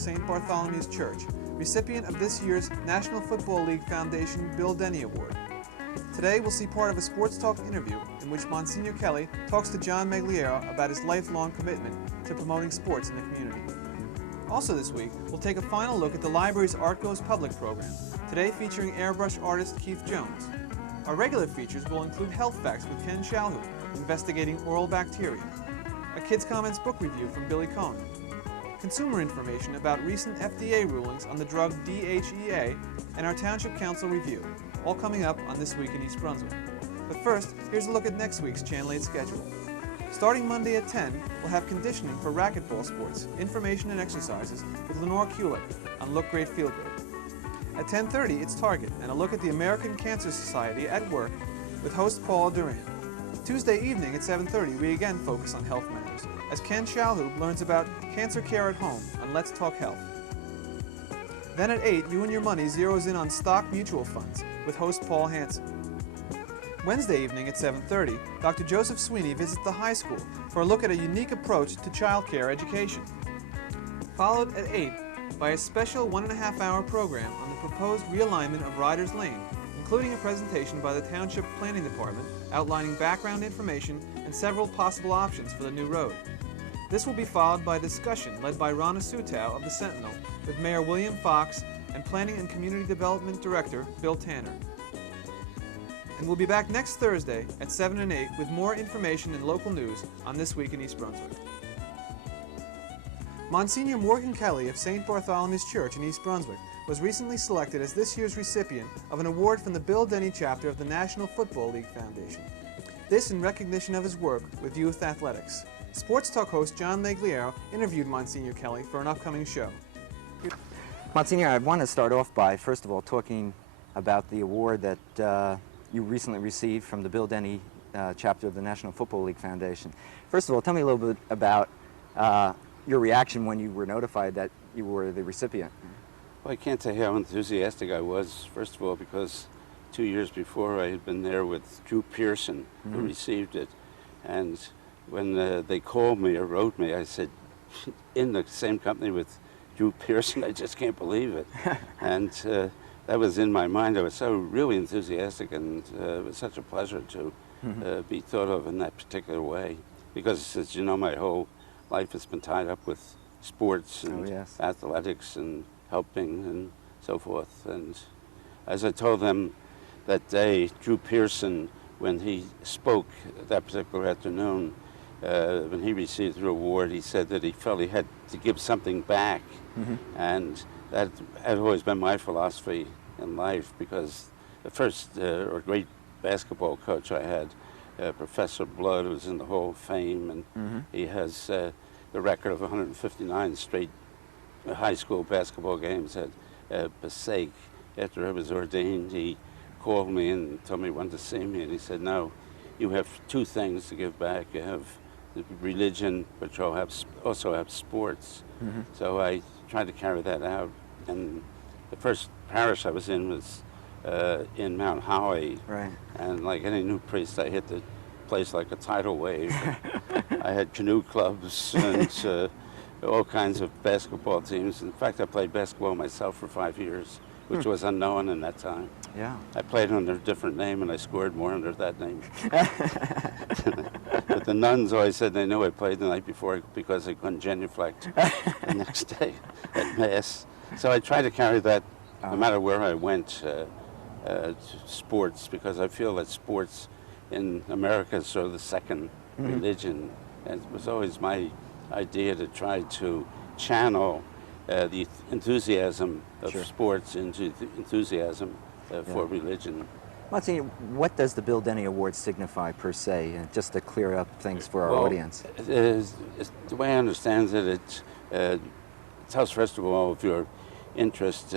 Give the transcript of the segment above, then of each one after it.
St. Bartholomew's Church, recipient of this year's National Football League Foundation Bill Denny Award. Today we'll see part of a Sports Talk interview in which Monsignor Kelly talks to John Magliero about his lifelong commitment to promoting sports in the community. Also this week, we'll take a final look at the library's Art Goes Public program, today featuring airbrush artist Keith Jones. Our regular features will include Health Facts with Ken Shalhoub, investigating oral bacteria, a Kids Comments book review from Billy Cohn, consumer information about recent FDA rulings on the drug DHEA, and our Township Council review, all coming up on This Week in East Brunswick. But first, here's a look at next week's Channel 8 schedule. Starting Monday at 10, we'll have conditioning for racquetball sports, information and exercises with Lenore Kulick on Look Great, Feel Good. At 10:30, it's Target and a look at the American Cancer Society at work with host Paula Duran. Tuesday evening at 7:30, we again focus on health matters as Ken Shalhoub learns about cancer care at home on Let's Talk Health. Then at 8, You and Your Money zeroes in on stock mutual funds with host Paul Hansen. Wednesday evening at 7:30, Dr. Joseph Sweeney visits the high school for a look at a unique approach to child care education. Followed at 8 by a special 1.5-hour program on the proposed realignment of Riders Lane, including a presentation by the Township Planning Department outlining background information and several possible options for the new road. This will be followed by a discussion led by Rana Sutow of the Sentinel with Mayor William Fox and Planning and Community Development Director Bill Tanner. And we'll be back next Thursday at 7 and 8 with more information and local news on This Week in East Brunswick. Monsignor Morgan Kelly of St. Bartholomew's Church in East Brunswick was recently selected as this year's recipient of an award from the Bill Denny chapter of the National Football League Foundation. This in recognition of his work with youth athletics. Sports Talk host John Magliero interviewed Monsignor Kelly for an upcoming show. Monsignor, I want to start off by, first of all, talking about the award that you recently received from the Bill Denny chapter of the National Football League Foundation. First of all, tell me a little bit about your reaction when you were notified that you were the recipient. Well, I can't tell you how enthusiastic I was, first of all, because 2 years before I had been there with Drew Pearson, who received it. And when they called me or wrote me, I said, in the same company with Drew Pearson, I just can't believe it. And that was in my mind. I was so really enthusiastic, and it was such a pleasure to be thought of in that particular way. Because, as you know, my whole life has been tied up with sports and athletics and helping and so forth. And as I told them that day, Drew Pearson, when he spoke that particular afternoon, when he received the award, he said that he felt he had to give something back. And that had always been my philosophy in life, because the first or great basketball coach I had, Professor Blood, was in the Hall of Fame, and he has the record of 159 straight high school basketball games at Passaic. After I was ordained, he called me and told me he wanted to see me, and he said, no, you have two things to give back. You have the religion, but you also have sports. So I tried to carry that out, and the first parish I was in was in Mount Holly. Right. And like any new priest, I hit the place like a tidal wave. I had canoe clubs and all kinds of basketball teams. In fact, I played basketball myself for 5 years, which was unknown in that time. Yeah. I played under a different name, and I scored more under that name. But the nuns always said they knew I played the night before because I couldn't genuflect the next day at Mass. So I tried to carry that no matter where I went, to sports, because I feel that sports in America is sort of the second religion. And it was always my idea to try to channel the enthusiasm of sports into the enthusiasm for religion. Monsignor, what does the Bill Denny Award signify per se, just to clear up things for our audience? The way I understand it, it tells, first of all, of your interest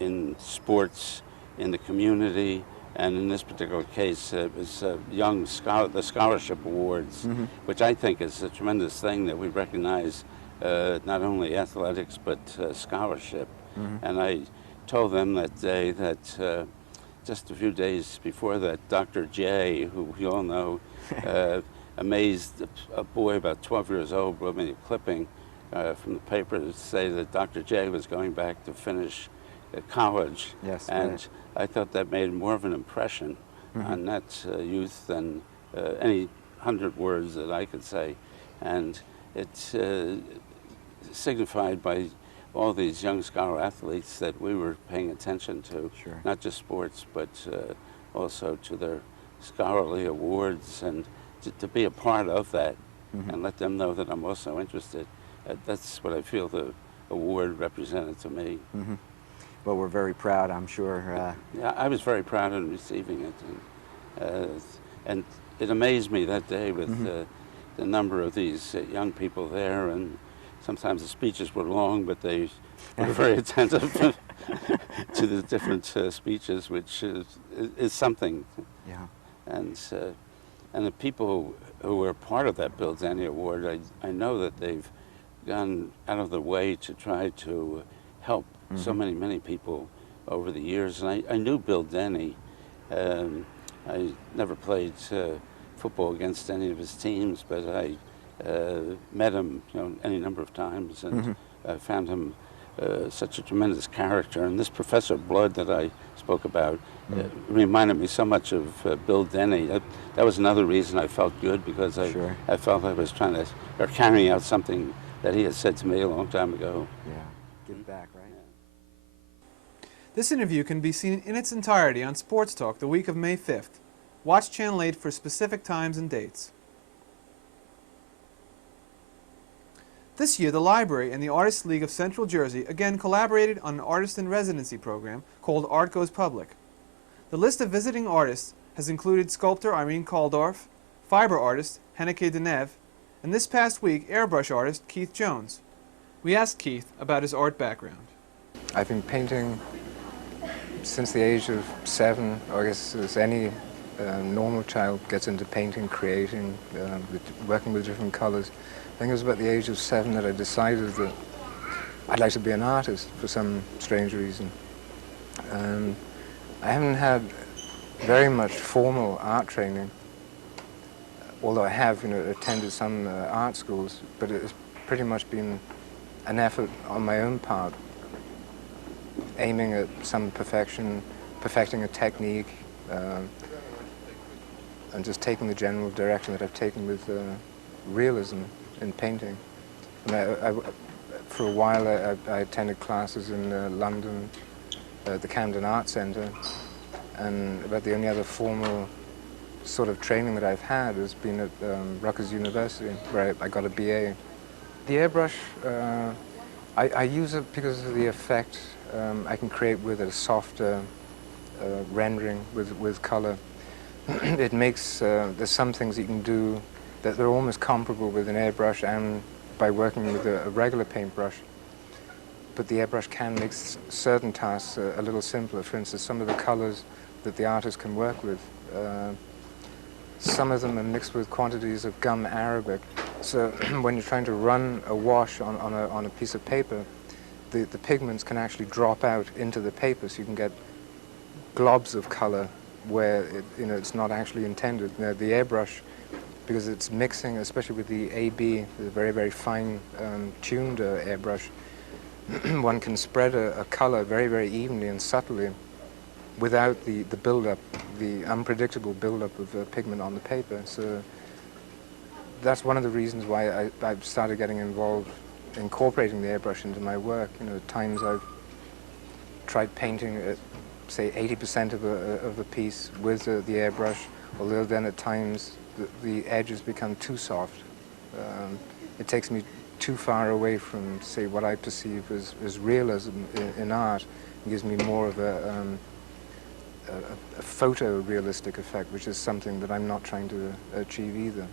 in sports in the community, and in this particular case, it was the Scholarship Awards, which I think is a tremendous thing that we recognize not only athletics but scholarship. And I told them that day that just a few days before that, Dr. J, who we all know, amazed a boy about 12 years old, brought me a clipping from the paper to say that Dr. J was going back to finish college. Yes, and right. I thought that made more of an impression on that youth than any 100 words that I could say. And it's signified by all these young scholar athletes that we were paying attention to, Sure. not just sports, but also to their scholarly awards, and to be a part of that and let them know that I'm also interested. That's what I feel the award represented to me. Well, we're very proud, I'm sure. Yeah, I was very proud in receiving it, and it amazed me that day with the number of these young people there, and sometimes the speeches were long, but they were very attentive to the different speeches, which is something. Yeah. And the people who were part of that Bill Denny Award, I know that they've gone out of their way to try to help so many people over the years. And I knew Bill Denny. I never played football against any of his teams, but I met him, any number of times, and I found him such a tremendous character. And this Professor Blood that I spoke about reminded me so much of Bill Denny. That was another reason I felt good, because I felt I was carrying out something that he had said to me a long time ago. Yeah, give back, right? This interview can be seen in its entirety on Sports Talk the week of May 5th. Watch Channel 8 for specific times and dates. This year, the Library and the Artists League of Central Jersey again collaborated on an artist in residency program called Art Goes Public. The list of visiting artists has included sculptor Irene Kaldorf, fiber artist Henneke de Neve, and this past week, airbrush artist Keith Jones. We asked Keith about his art background. I've been painting since the age of 7, I guess, as any normal child gets into painting, creating, working with different colors. I think it was about the age of 7 that I decided that I'd like to be an artist for some strange reason. I haven't had very much formal art training, although I have attended some art schools, but it's pretty much been an effort on my own part, aiming at some perfection, perfecting a technique, and just taking the general direction that I've taken with realism in painting. And for a while I attended classes in London, the Camden Art Centre, and about the only other formal sort of training that I've had has been at Rutgers University, where I got a BA. The airbrush, I use it because of the effect I can create with a softer rendering with color. It makes, there's some things you can do that they're almost comparable with an airbrush and by working with a regular paintbrush. But the airbrush can make certain tasks a little simpler. For instance, some of the colors that the artist can work with, some of them are mixed with quantities of gum arabic. So when you're trying to run a wash on a piece of paper, the pigments can actually drop out into the paper, so you can get globs of color where it's not actually intended. Now, the airbrush, because it's mixing, especially with the AB, the very, very fine tuned airbrush, one can spread a color very, very evenly and subtly without the build-up, the unpredictable build-up of pigment on the paper. So that's one of the reasons why I've started getting involved incorporating the airbrush into my work. At times I've tried painting at, say, 80% of a piece with the airbrush, although then at times the edges become too soft. It takes me too far away from, say, what I perceive as realism in art. It gives me more of a photorealistic effect, which is something that I'm not trying to achieve either.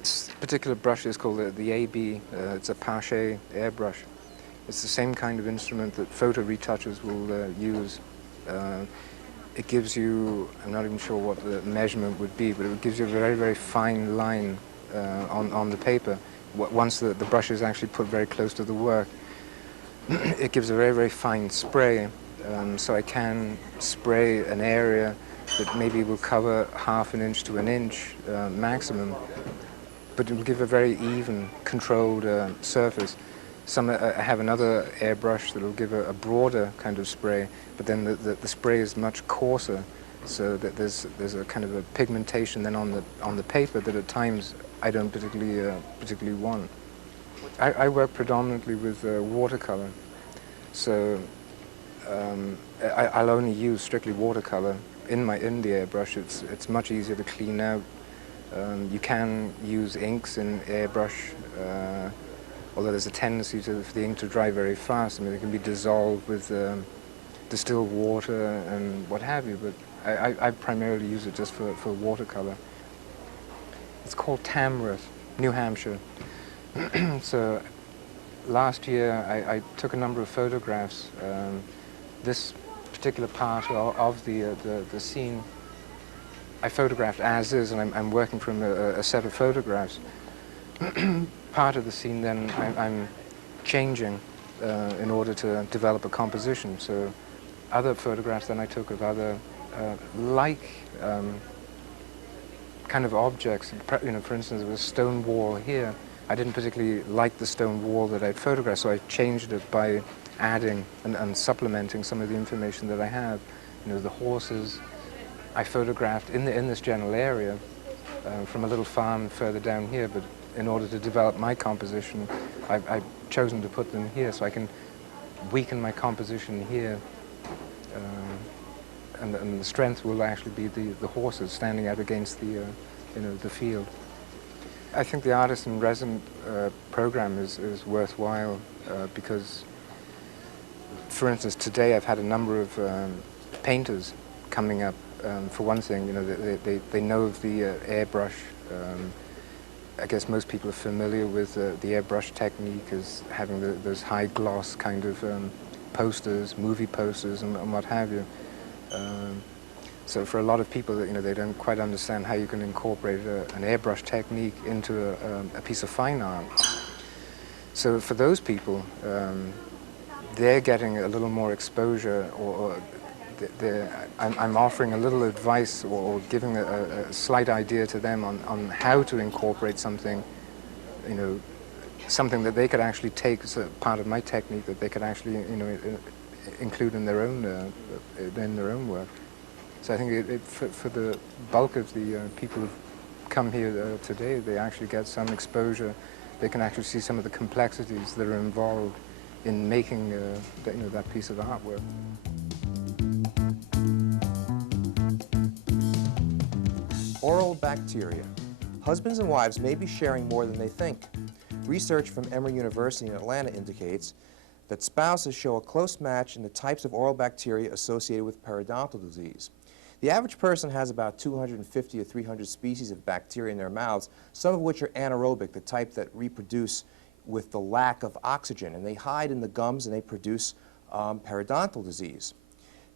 This particular brush is called the AB. It's a Pache airbrush. It's the same kind of instrument that photo retouchers will use. It gives you, I'm not even sure what the measurement would be, but it gives you a very, very fine line on the paper. Once the brush is actually put very close to the work, it gives a very, very fine spray. So I can spray an area that maybe will cover 1/2 inch to 1 inch maximum. but it will give a very even, controlled surface. Some have another airbrush that will give a broader kind of spray, but then the spray is much coarser, so that there's a kind of a pigmentation then on the paper that at times I don't particularly want. I work predominantly with watercolor, so I'll only use strictly watercolor in the airbrush. It's much easier to clean out. You can use inks in airbrush, although there's a tendency for the ink to dry very fast. I mean, it can be dissolved with distilled water and what have you, but I primarily use it just for watercolor. It's called Tamworth, New Hampshire. So last year I took a number of photographs. This particular part of the scene I photographed as is, and I'm working from a set of photographs. Part of the scene then I'm changing in order to develop a composition. So other photographs then I took of other kind of objects. You know, for instance, there was a stone wall here. I didn't particularly like the stone wall that I photographed, so I changed it by adding and supplementing some of the information that I have. You know, the horses I photographed in this general area from a little farm further down here, but in order to develop my composition, I've chosen to put them here so I can weaken my composition here, and the strength will actually be the horses standing out against the field. I think the artist in resident program is worthwhile because, for instance, today I've had a number of painters coming up. For one thing, you know, they know of the airbrush. I guess most people are familiar with the airbrush technique as having those high gloss kind of posters, movie posters, and what have you. So for a lot of people, you know, they don't quite understand how you can incorporate an airbrush technique into a piece of fine art. So for those people, they're getting a little more exposure, or I'm offering a little advice or giving a slight idea to them on how to incorporate something, you know, something that they could actually take as a part of my technique that they could actually, you know, include in their own work. So I think for the bulk of the people who've come here today, they actually get some exposure. They can actually see some of the complexities that are involved in making that piece of artwork. Oral bacteria. Husbands and wives may be sharing more than they think. Research from Emory University in Atlanta indicates that spouses show a close match in the types of oral bacteria associated with periodontal disease. The average person has about 250 to 300 species of bacteria in their mouths, some of which are anaerobic, the type that reproduce with the lack of oxygen, and they hide in the gums and they produce periodontal disease.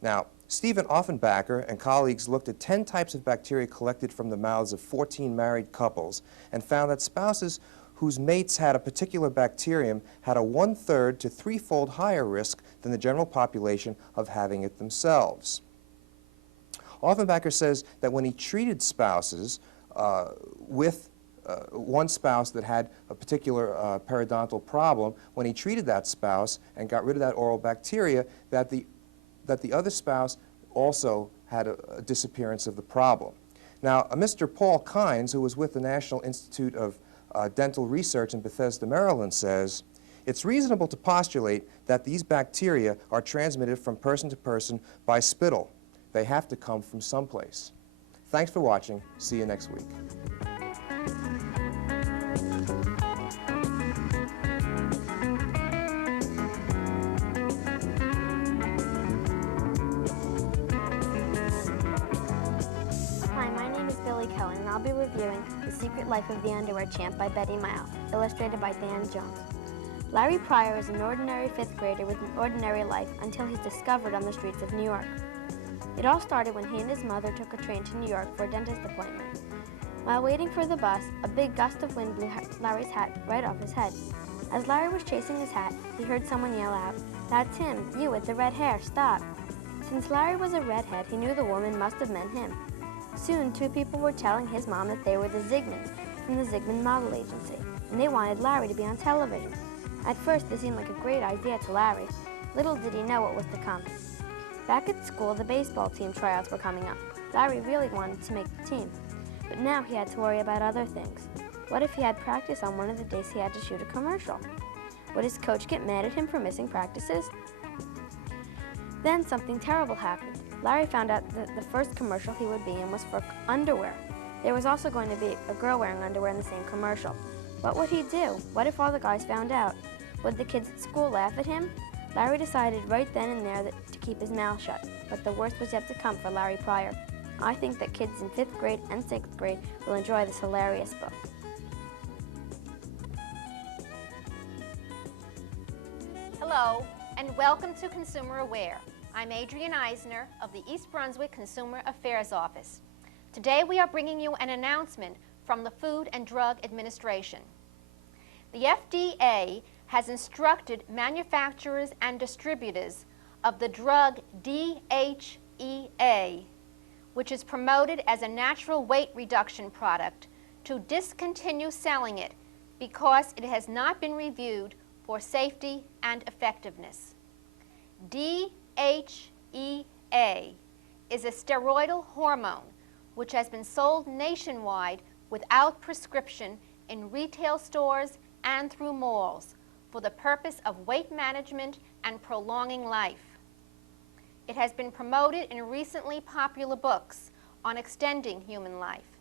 Now, Stephen Offenbacher and colleagues looked at 10 types of bacteria collected from the mouths of 14 married couples and found that spouses whose mates had a particular bacterium had a 1/3 to 3-fold higher risk than the general population of having it themselves. Offenbacher says that when he treated spouses with one spouse that had a particular periodontal problem, when he treated that spouse and got rid of that oral bacteria, that the other spouse also had a disappearance of the problem. Now, Mr. Paul Kynes, who was with the National Institute of Dental Research in Bethesda, Maryland, says, "It's reasonable to postulate that these bacteria are transmitted from person to person by spittle. They have to come from someplace." Thanks for watching. See you next week. I'll be reviewing The Secret Life of the Underwear Champ by Betty Mile, illustrated by Dan Jones. Larry Pryor is an ordinary 5th grader with an ordinary life until he's discovered on the streets of New York. It all started when he and his mother took a train to New York for a dentist appointment. While waiting for the bus, a big gust of wind blew Larry's hat right off his head. As Larry was chasing his hat, he heard someone yell out, "That's him, you with the red hair, stop." Since Larry was a redhead, he knew the woman must have meant him. Soon, 2 people were telling his mom that they were the Zygmunt, from the Zygmunt Model Agency, and they wanted Larry to be on television. At first, this seemed like a great idea to Larry. Little did he know what was to come. Back at school, the baseball team tryouts were coming up. Larry really wanted to make the team, but now he had to worry about other things. What if he had practice on one of the days he had to shoot a commercial? Would his coach get mad at him for missing practices? Then something terrible happened. Larry found out that the first commercial he would be in was for underwear. There was also going to be a girl wearing underwear in the same commercial. What would he do? What if all the guys found out? Would the kids at school laugh at him? Larry decided right then and there to keep his mouth shut, but the worst was yet to come for Larry Pryor. I think that kids in 5th grade and 6th grade will enjoy this hilarious book. Hello, and welcome to Consumer Aware. I'm Adrienne Eisner of the East Brunswick Consumer Affairs Office. Today we are bringing you an announcement from the Food and Drug Administration. The FDA has instructed manufacturers and distributors of the drug DHEA, which is promoted as a natural weight reduction product, to discontinue selling it because it has not been reviewed for safety and effectiveness. DHEA is a steroidal hormone which has been sold nationwide without prescription in retail stores and through malls for the purpose of weight management and prolonging life. It has been promoted in recently popular books on extending human life,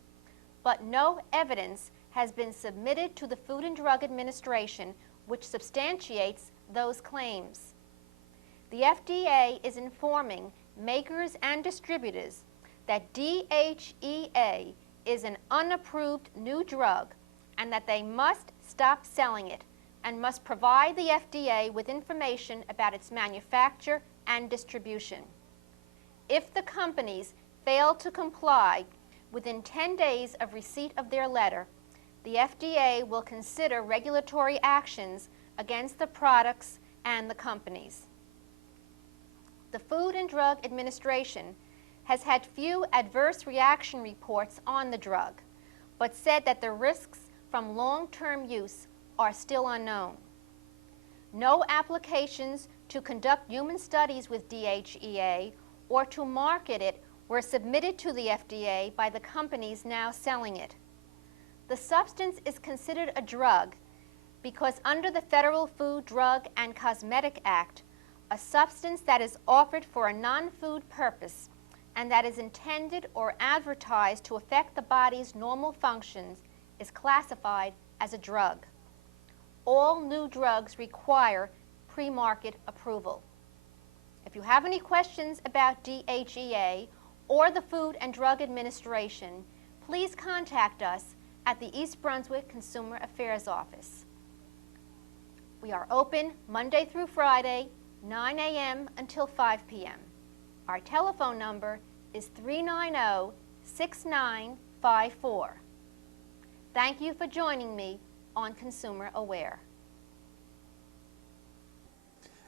but no evidence has been submitted to the Food and Drug Administration which substantiates those claims. The FDA is informing makers and distributors that DHEA is an unapproved new drug and that they must stop selling it and must provide the FDA with information about its manufacture and distribution. If the companies fail to comply within 10 days of receipt of their letter, the FDA will consider regulatory actions against the products and the companies. The Food and Drug Administration has had few adverse reaction reports on the drug, but said that the risks from long-term use are still unknown. No applications to conduct human studies with DHEA or to market it were submitted to the FDA by the companies now selling it. The substance is considered a drug because under the Federal Food, Drug, and Cosmetic Act, a substance that is offered for a non-food purpose and that is intended or advertised to affect the body's normal functions is classified as a drug. All new drugs require pre-market approval. If you have any questions about DHEA or the Food and Drug Administration, please contact us at the East Brunswick Consumer Affairs Office. We are open Monday through Friday, 9 a.m. until 5 p.m. Our telephone number is 390-6954. Thank you for joining me on Consumer Aware.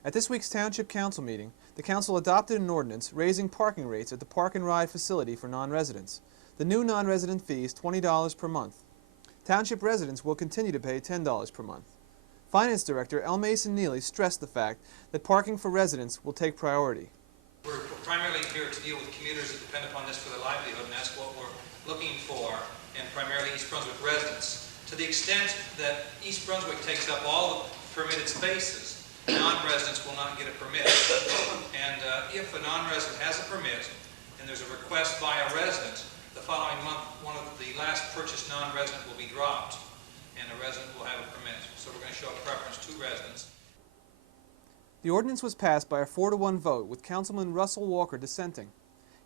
At this week's Township Council meeting, the Council adopted an ordinance raising parking rates at the Park and Ride facility for non-residents. The new non-resident fee is $20 per month. Township residents will continue to pay $10 per month. Finance Director L. Mason Neely stressed the fact that parking for residents will take priority. We're primarily here to deal with commuters that depend upon this for their livelihood, and that's what we're looking for, and primarily East Brunswick residents. To the extent that East Brunswick takes up all the permitted spaces, non-residents will not get a permit. And if a non-resident has a permit and there's a request by a resident, the following month one of the last purchased non-resident will be dropped and a resident will have a permit. So we're going to show a preference to residents. The ordinance was passed by a 4-to-1 vote, with Councilman Russell Walker dissenting.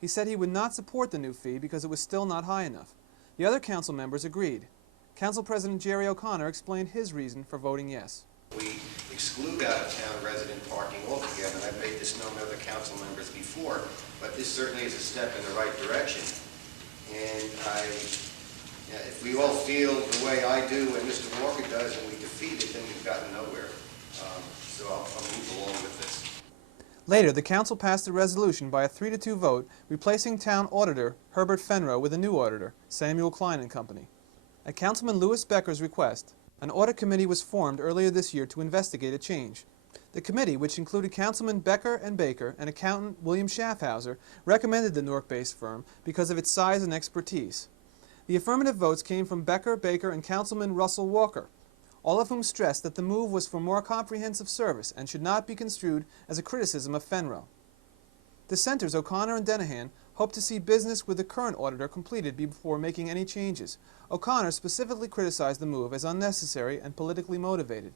He said he would not support the new fee because it was still not high enough. The other council members agreed. Council President Jerry O'Connor explained his reason for voting yes. We exclude out-of-town resident parking altogether, and I've made this known to other council members before, but this certainly is a step in the right direction. And if we all feel the way I do and Mr. Walker does and we defeat it, then we've gotten nowhere. So I'll move along with this. Later, the council passed a resolution by a 3-to-2 vote replacing town auditor Herbert Fenro with a new auditor, Samuel Klein and Company. At Councilman Louis Becker's request, an audit committee was formed earlier this year to investigate a change. The committee, which included Councilman Becker and Baker and accountant William Schaffhauser, recommended the Newark-based firm because of its size and expertise. The affirmative votes came from Becker, Baker, and Councilman Russell Walker, all of whom stressed that the move was for more comprehensive service and should not be construed as a criticism of Fenro. Dissenters O'Connor and Denahan hope to see business with the current auditor completed before making any changes. O'Connor specifically criticized the move as unnecessary and politically motivated.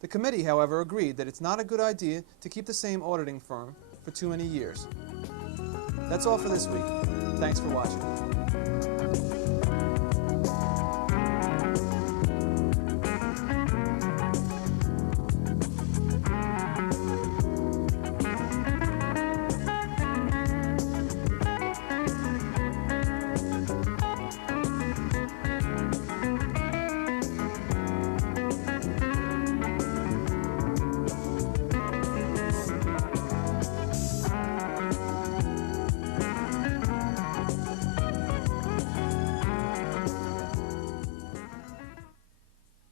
The committee, however, agreed that it's not a good idea to keep the same auditing firm for too many years. That's all for this week. Thanks for watching.